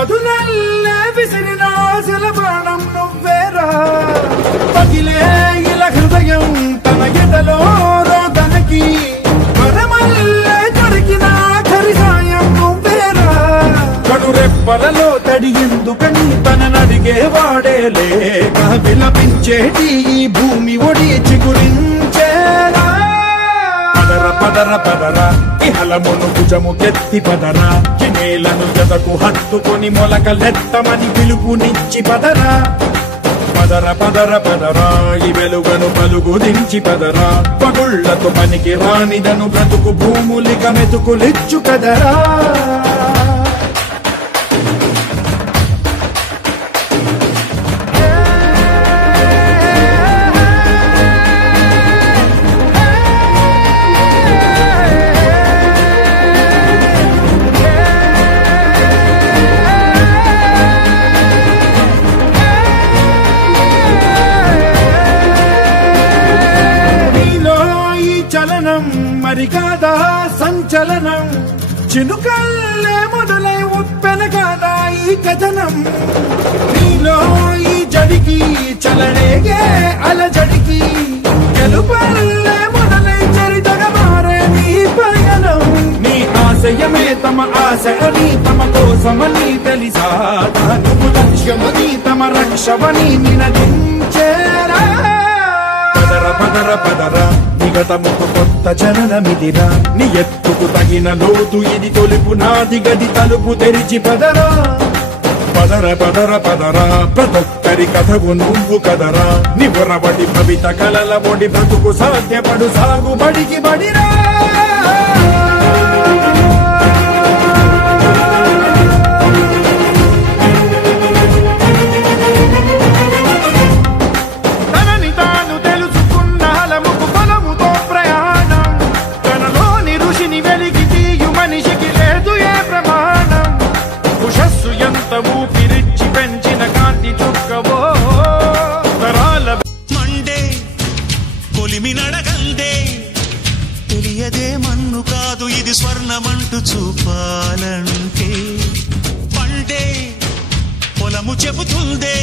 పదునల్లే విసిరిన ఆశల బాణం నువ్వేరా పగిలే ఇలా హృదయం తన ఎదలో రోదనకి మరమల్లే దొరికిన ఆఖరి సాయం నువ్వేరా కడురెప్పలలో తడి ఎందుకని తననడిగే వాడేలే విలపించేటి ఈ భూమి ఒడి చిగురించేరా పదర పదర ఇహలమును భుజము కెత్తి పదరా నేలను జతకు హత్తుకొని మొలకలెత్తమని పిలుపునిచ్చి పదరా పదర పదర పదరా ఈ వెలుగను పలుగు దించి పదరా పగుళ్లతో పనికి రానిదను బ్రతుకు భూములిక మెతుకులిచ్చు కదరా మరి కాదా సంచలనం చినుకల్లే మొదలై ఉప్పెన కాదా ఈ కథనం నీలో ఈ జడికి చలనేగే అలజడికి గెలుపల్లే మొదలై చరితగా మారే నీ పయనం నీ ఆశయమే తమ ఆశ అని తమ కోసమని తెలిసా నువ్వు లక్ష్యమని తమ రక్షమని నినదించేరా పదర పదర పదర నిగతముకు కొత్త జననమిదిరా నీ ఎత్తుకు తగిన లోతు ఇది తొలుపు నాది గది తలుపు తెరిచి పదరా పదర పదర పదరా ప్రతొక్కరి కథకు నువ్వు కదరా నిబురబడి భవిత కలల బొడి బ్రతుకు సాధ్యపడు సాగుబడికి బడిరా తెలియదే మన్ను కాదు ఇది స్వర్ణమంటూ చూపాలంటే పండే పొలము చెబుతుందే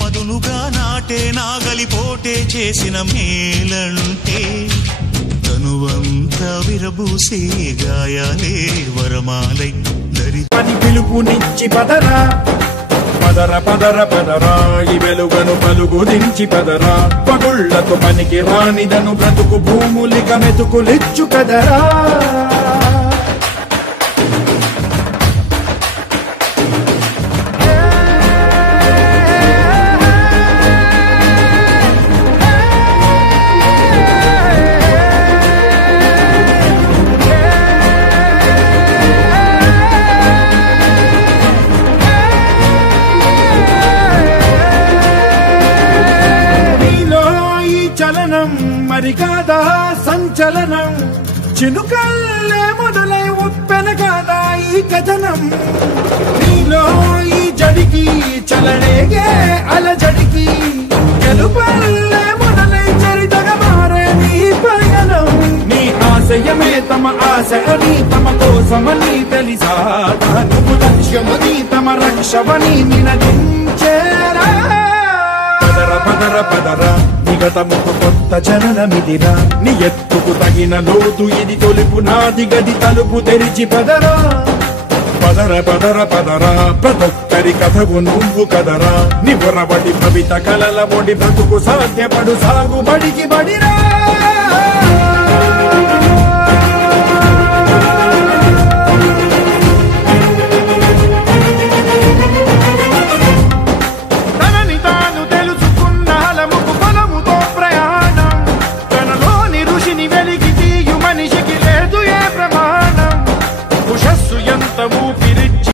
పదునుగా నాటే నాగలి పోటే చేసిన మేలంటే తనువంతా విరబూసే గాయాలే వరమాలై దరి పిలుపునిచ్చి పదరా పదర పదర పదరా ఈ వెలుగను పలుగు దించి పదరా పగుళ్లతో పనికి రానిదను బ్రతుకు భూములిక మెతుకులిచ్చు కదరా మరి కాదా సంచలనం చినుకల్లే మొదలై ఉప్పెన కాదా ఈ కథనం నీలో ఈ జడికి చలనేగే అలజడికి గెలుపల్లే మొదలై చరితగా మారే నీ పయనం నీ ఆశయమే తమ ఆశ అని తమ కోసమని తెలిసా నువ్వు లక్ష్యమని తమ రక్షమని నినదించేరా పదర పదర పదర నిగతముకు కొత్త జననమిదిరా నీ ఎత్తుకు తగిన లోతు ఇది తొలుపు నాది గది తలుపు తెరిచి పదరా పదర పదర పదరా ప్రతొక్కరి కథకు నువ్వు కదరా నిబురబడి భవిత కలల బొడి బ్రతుకు సాధ్యపడు సాగుబడికి బడిరా